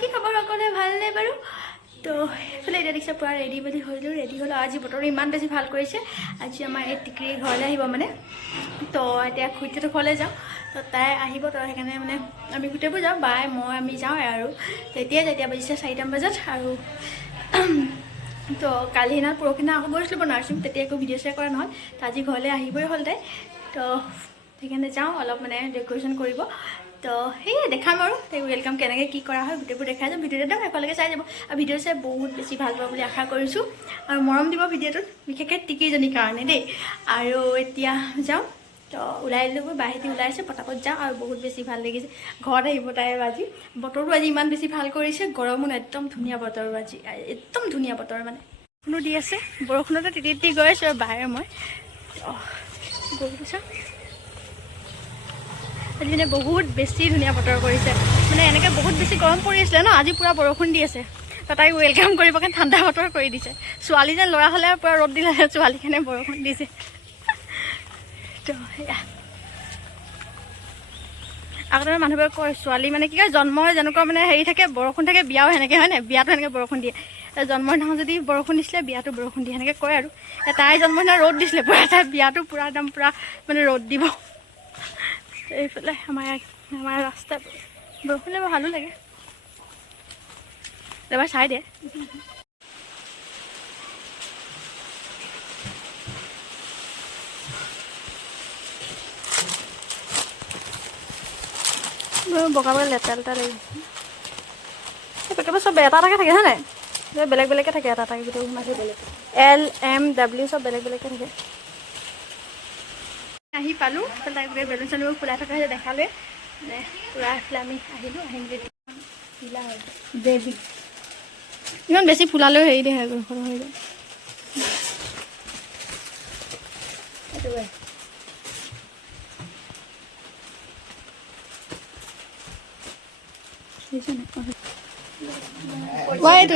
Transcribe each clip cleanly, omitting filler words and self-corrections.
কি খবৰ সকলোৱে ভালনে বাৰু? তো এইফালে এতিয়া দেখিছে পুৰা ৰেডি মেডি হ'লোঁ, ৰেডি হ'লোঁ। আজি বতৰটো ইমান বেছি ভাল কৰিছে। আজি আমাৰ এই টিকৰি ঘৰলৈ আহিব মানে, তো এতিয়া খুৰীহঁতৰ ঘৰলৈ যাওঁ। তো তাই আহিব, তো সেইকাৰণে মানে আমি গোটেইবোৰ যাওঁ, বাই মই আমি যাওঁ আৰু তেতিয়া বাজিছে 4টামান বজাত। আৰু তো কালি দিনা পৰহিনা আকৌ গৈছিলোঁ বনাৰছী, তেতিয়া একো ভিডিঅ' শ্বেয়াৰ কৰা নহ'ল। তো আজি ঘৰলৈ আহিবই হ'ল তাই, তো সেইকাৰণে যাওঁ অলপ মানে ডেক'ৰেশ্যন কৰিব। তো সেয়ে দেখাম আৰু তাই ৱেলকাম কেনেকৈ কি কৰা হয় গোটেইবোৰ দেখাই যাম। ভিডিঅ'টো একদম একেলগে চাই যাব আৰু ভিডিঅ' চাই বহুত বেছি ভাল পাব বুলি আশা কৰিছোঁ আৰু মৰম দিব ভিডিঅ'টোত, বিশেষকৈ টিকিজনীৰ কাৰণে দেই। আৰু এতিয়া যাওঁ, তো ওলাই দিলোঁ, বাহিৰতে ওলাই আছে, পটাপট যাওঁ। আৰু বহুত বেছি ভাল লাগিছে ঘৰত আহিব তাই। আজি বতৰটো আজি ইমান বেছি ভাল কৰিছে, গৰমো একদম ধুনীয়া বতৰ। আজি একদম ধুনীয়া বতৰ, মানে বৰষুণো দি আছে, বৰষুণতে তিতি গৈ আছোঁ আৰু বাহিৰে মই গৈ চাওঁ। আজি মানে বহুত বেছি ধুনীয়া বতৰ কৰিছে, মানে এনেকৈ বহুত বেছি গৰম পৰি আছিলে ন, আজি পূৰা বৰষুণ দি আছে। তো তাইক ৱেলকাম কৰিব কাৰণে ঠাণ্ডা বতৰ কৰি দিছে। ছোৱালী যেন ল'ৰা হ'লে পূৰা ৰ'দ দিলে, ছোৱালীখনে বৰষুণ দিছে। তো সেয়া আগতে মানুহবোৰে কয় ছোৱালী মানে কি কয়, জন্মৰ যেনেকুৱা মানে হেৰি থাকে, বৰষুণ থাকে, বিয়াও সেনেকৈ হয় নাই, বিয়াতো সেনেকৈ বৰষুণ দিয়ে। জন্মৰ দিনাখন যদি বৰষুণ দিছিলে, বিয়াতো বৰষুণ দিয়ে, সেনেকৈ কয় আৰু। তাই জন্মৰ দিনা ৰ'দ দিছিলে পূৰা, তাই বিয়াতো পূৰা একদম পূৰা মানে ৰ'দ দিব। এইফালে আমাৰ ৰাস্তাত বৰষুণ দিব, ভালো লাগে। এবাৰ চাই দে বগাবলৈ লেতেৰা লেতেৰা লাগিছে। পেকেটবোৰ চব এটা এটাকৈ থাকে হয় নাই, বেলেগ বেলেগকৈ থাকে, এটা এটাকৈ গোটেই সোমাই বেলেগ L M W চব বেলেগ বেলেগকৈ থাকে। আহি পালোঁ, তাই গোটেই বেলুন চেলুনবোৰ ফুলাই থকা হৈছে দেখালৈ, মানে পূৰা এইফালে আমি আহিম ফুলা হয় বেবী। ইমান বেছি ফুলালেও হেৰি দে হৈ যায়।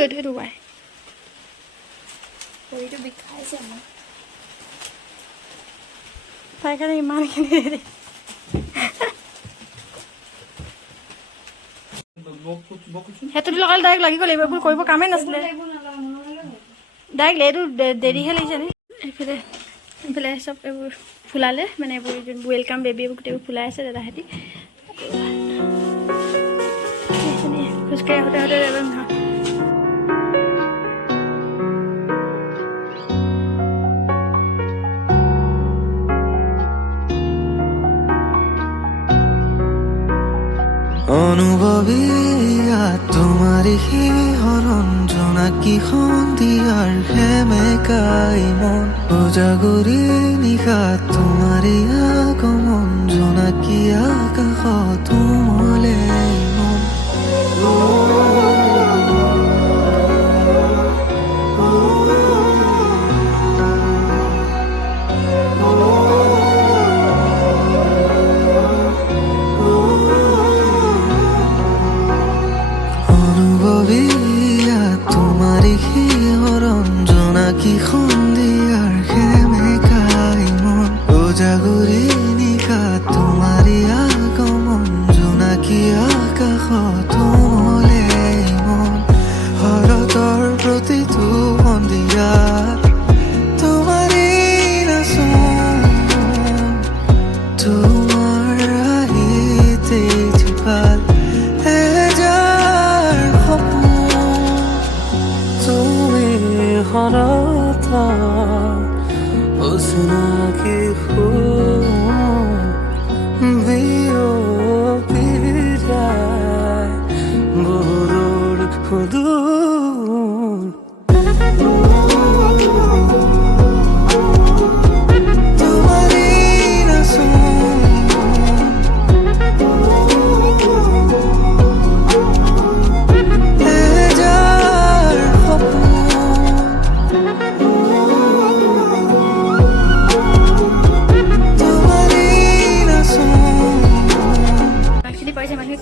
এইটো ৱাই ভৰিটো বিষাইছে আমাৰ, তাই কাৰণে ইমানখিনি সেইটো লগালে ডাইৰেক্ট লাগিব লাগিব, এইবোৰ কৰিব কামেই নাছিলে। ডাইৰেক্ট এইটো দেৰিহে লাগিছে নে। এইফালে চব এইবোৰ ফুলালে, মানে এইবোৰ ৱেলকাম বেবী এইবোৰ গোটেইবোৰ ফুলাই আছে দাদাহঁতি। খোজকাঢ়ি আহোঁতে নহয়। অনুভৱী তোমাৰি শিহৰণ জোনাকী সন্ধিয়াৰ সেমেকাই মন, উজাগৰি নিশা তোমাৰি আগমন, জোনাকী আকাশত উমলে মন। তোমাৰি শিহৰণ জোনাকী সন্ধিয়াৰ সেমেকাই মন, উজাগৰি নিশা তোমাৰি আগমন, জোনাকী আকাশত উমলে মন। শৰতৰ প্ৰতিটো সন্ধিয়াত তোমাৰি নাচন, তোমাৰ আহিতে জীপাল হৰতা ওসনাকে বিৰায় বড়ৰ হুদুৰ তোমাৰি নাচন,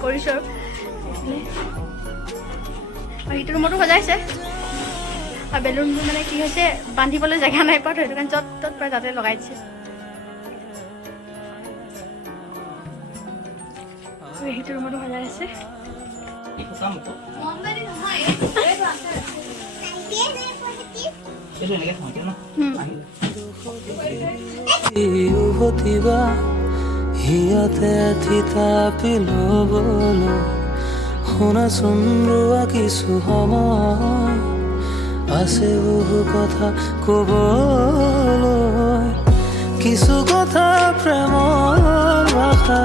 কৰিছোঁ আৰু সেইটো ৰুমতো সজাইছে। আৰু বেলুনবোৰ মানে কি হৈছে, বান্ধিবলৈ জেগা নাই পোৱা, সেইটো কাৰণে য'ত ত'ত প্ৰায় তাতে লগাই দিছে। সেইটো ৰুমতো সজাই আছে। উভতিবা হিয়াতে থিতা পিলবলৈ শুনাচোন ৰোৱা কিছু সময় আছে বহু কথা ক'বলৈ কিছু কথা প্ৰেমৰ ভাষা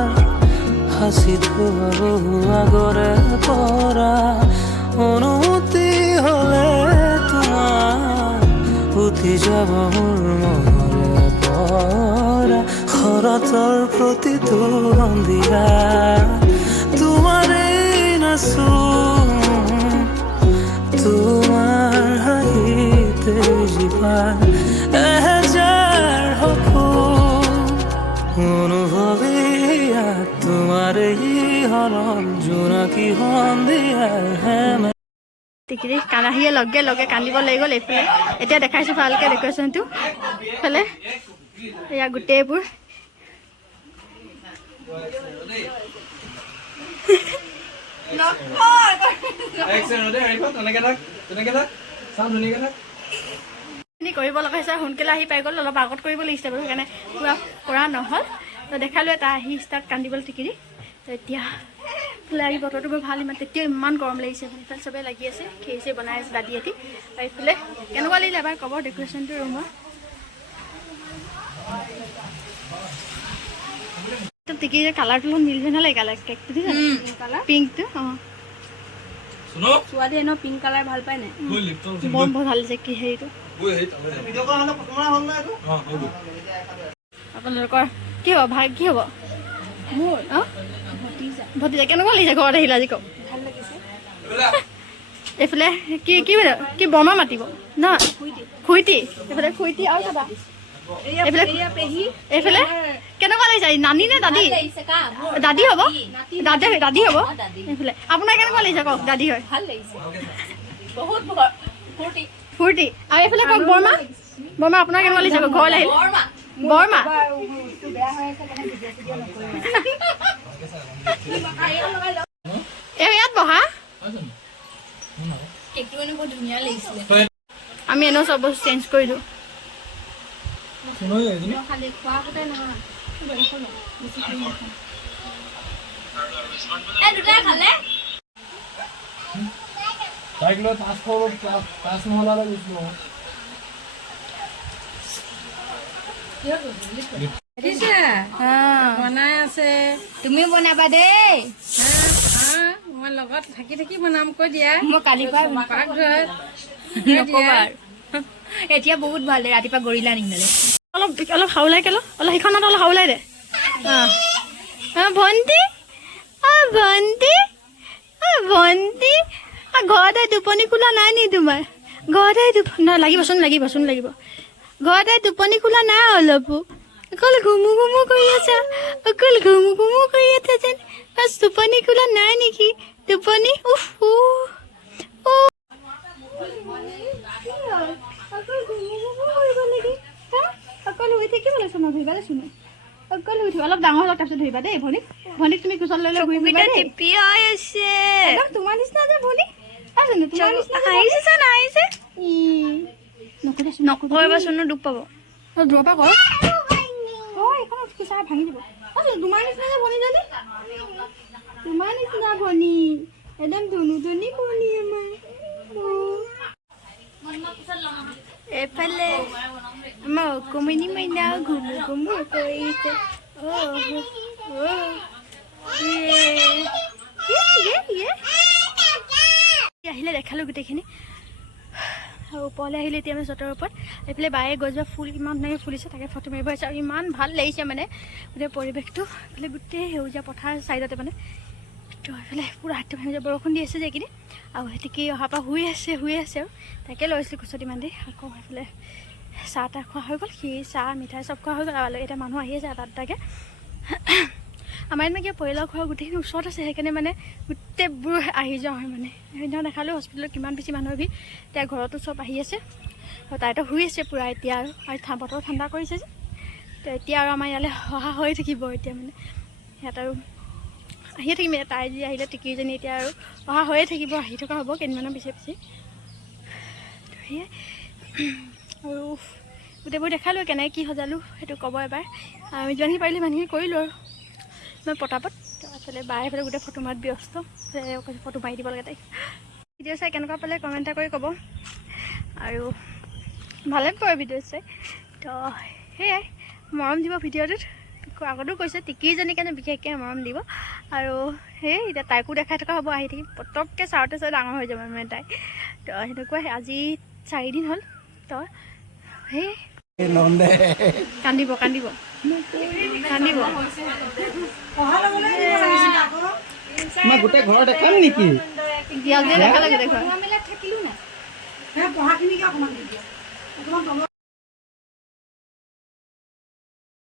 সাঁচি থোৱা বহু আগৰে পৰা অনুমতি হ'লে তোমাৰ উঠি যাব মোৰ মনৰে পৰা শৰতৰ প্ৰতিটো সন্ধিয়া তোমাৰেই নাচোন তোমাৰ হাঁহিতে জীৱান এহেজাৰ সপোন অনুভৱী তোমাৰ এই হৰণ জোনাকী সন্ধিয়াৰ হেমে টিকিৰি কাৰাহীয়ে লগে লগে কান্দিব লাগি গ'ল এইফালে এতিয়া দেখাইছোঁ ভালকৈ ডেক'ৰেশ্যনটো এইফালে এয়া গোটেইবোৰ কৰিব লগা হৈছে সোনকালে আহি পাই গ'ল অলপ আগত কৰিব লাগিছিলে বাৰু সেইকাৰণে পূৰা কৰা নহ'ল তো দেখালোঁ এটা আহি ষ্টাৰ্ট কান্দিবলৈ টিকিৰি তো এতিয়া এইফালে আহি বতৰটো বৰ ভাল ইমান তেতিয়াও ইমান গৰম লাগিছে এইফালে চবেই লাগি আছে খেৰ বনাই আছে দাদি এটি আৰু এইফালে কেনেকুৱা লাগিলে এবাৰ ক'ব ডেক'ৰেশ্যনটো ৰুমৰ টিকিৰি কালাৰটো অলপ মিলিছে নালাগে কালাৰ কেকটো পিংকটো অঁ ছোৱালী এনেও পিংক কালাৰ ভাল পায় নাই বৰ ভাল লাগিছে কি হেৰিটো আপোনালোকৰ কি হ'ব ভাগ কি হ'ব মোৰ অঁ ভতিজা কেনেকুৱা লাগিছে ঘৰত আহিলে আজি কওক ভাল লাগিছে এইফালে কি কি কি বৰমা মাতিব ন খুইটি এইফালে খুইটি আৰু দাদা এইফালে এইফালে কেনেকুৱা লাগিছে নানী নে দাদী দাদী হ'ব দাদী হ'ব এইফালে আপোনাৰ কেনেকুৱা লাগিছে কওক দাদী হয় ভাল লাগিছে বহুত ফূৰ্তি আৰু এইফালে কওক বৰমা বৰমা আপোনাৰ কেনেকুৱা লাগিছে কওক ঘৰলৈ আহিলে বৰমা ইয়াত বহা কেকটো মানে বহুত ধুনীয়া লাগিছিলে আমি এনেও চব বস্তু চেঞ্জ কৰিলোঁ খালি খোৱা আগতে নহয় দুটাই খালে বনাই আছে তুমিও বনাবা দেই মই লগত থাকি থাকি বনাম কৈ দিয়া মই কালিৰ পৰা পাকঘৰত নক'বা আৰু এতিয়া বহুত ভাল দে ৰাতিপুৱা গৰিলা নিমিলে অলপ অলপ হাওলাই কেলো অলপ সেইখনত অলপ হাওলাই দে ভণ্টি ভণ্টি ভণ্টি ঘৰতে টোপনি খোলা নাই নি তোমাৰ ঘৰতে লাগিবচোন লাগিব ঘৰতে টোপনি খোলা নাই অলপো অকল ঘুমু ঘুমু কৰি আছা যেন বাছ টোপনি খোলা নাই নেকি টোপনি অকল শুই থাকিব লাগিছে মই ধৰিবা দেচোন অকল শুই থাকিব অলপ ডাঙৰ অলপ তাৰপিছত ধৰিবা দেই ভনীক তুমি কোচত লৈ লৈ ঘূৰি ফুৰিবা দেই তোমাৰ নিচিনা যে ভনী তোমাৰ নিচিনা আহিছে নকৰিবাচোন দুখ পাব দূৰৰ পৰা কৰ এইখনত চাই ভাঙি দিব তোমাৰ নিচিনা যে ভনীজনী তোমাৰ নিচিনা ভনী একদম ধনী ভনী আমাৰ এইফালে আমাৰ অকমানি মাইনা ঘুমু কৰিছে আহিলে দেখালোঁ গোটেইখিনি আৰু ওপৰলৈ আহিলে এতিয়া মানে চটৰ ওপৰত এইফালে বায়ে গছজোপা ফুল ইমান ধুনীয়াকৈ ফুলিছে তাকে ফটো মাৰিব আহিছে আৰু ইমান ভাল লাগিছে মানে গোটেই পৰিৱেশটো এইফালে গোটেই সেউজীয়া পথাৰ ছাইডতে মানে তো এইফালে পূৰা হাতটো ভাঙি যায় বৰষুণ দি আছে যে এইকেইদিন আৰু সিহঁতি অহাৰ পৰা শুই আছে আৰু তাকে লৈছিলোঁ কোচত ইমান দেৰি আকৌ এইফালে চাহ তাহ খোৱা হৈ গ'ল চাহ মিঠাই চব খোৱা হৈ গ'ল আৰু এতিয়া মানুহ আহি আছে এটা দুটাকৈ আমাৰ ইয়াত কিবা পৰিয়ালৰ ঘৰ গোটেইখিনি ওচৰত আছে সেইকাৰণে মানে গোটেইবোৰ আহি যোৱা হয় মানে সেইদিনা দেখালোঁ হস্পিটেলত কিমান বেছি মানুহৰ ভিৰ এতিয়া ঘৰতো চব আহি আছে আৰু তাইতো শুই আছে পূৰা এতিয়া আৰু বতৰ ঠাণ্ডা কৰিছে যে তো এতিয়া আৰু আমাৰ ইয়ালৈ অহা হৈ থাকিব এতিয়া মানে ইয়াত আৰু আহিয়ে থাকিম এতিয়া তাই যি আহিলে টিকিজনী এতিয়া আৰু অহা হৈয়ে থাকিব আহি থকা হ'ব কেইদিনমানৰ পিছে পিছে সেয়াই আৰু গোটেইবোৰ দেখালোঁ কেনেকৈ কি সজালোঁ সেইটো ক'ব এবাৰ আমি যিমানখিনি পাৰিলোঁ সিমানখিনি কৰিলোঁ আৰু মই পটাপট তাৰপাছতে বাই এইফালে গোটেই ফটো মাত ব্যস্ত ফটো মাৰি দিব লাগে তাইক ভিডিঅ' চাই কেনেকুৱা পালে কমেণ্ট এটা কৰি ক'ব আৰু ভালে কৰে ভিডিঅ' চাই তো সেয়াই মৰম দিব ভিডিঅ'টোত আগতো কৈছে টিকিজনীৰ কাৰণে বিশেষকৈ মৰম দিব আৰু সেয়ে এতিয়া তাইকো দেখাই থকা হ'ব আহি থাকি পটককৈ চাওঁতে চাই ডাঙৰ হৈ যাব মানে তাই তো সেনেকুৱাই আজি 4 দিন হ'ল তো সেই কান্দিব কান্দিব কান্দিব মই গোটেই ঘৰ দেখাম নেকি দিয়ক দেখালে গোটেই ঘৰ থাকিলো না পঢ়াখিনিকে অকণমান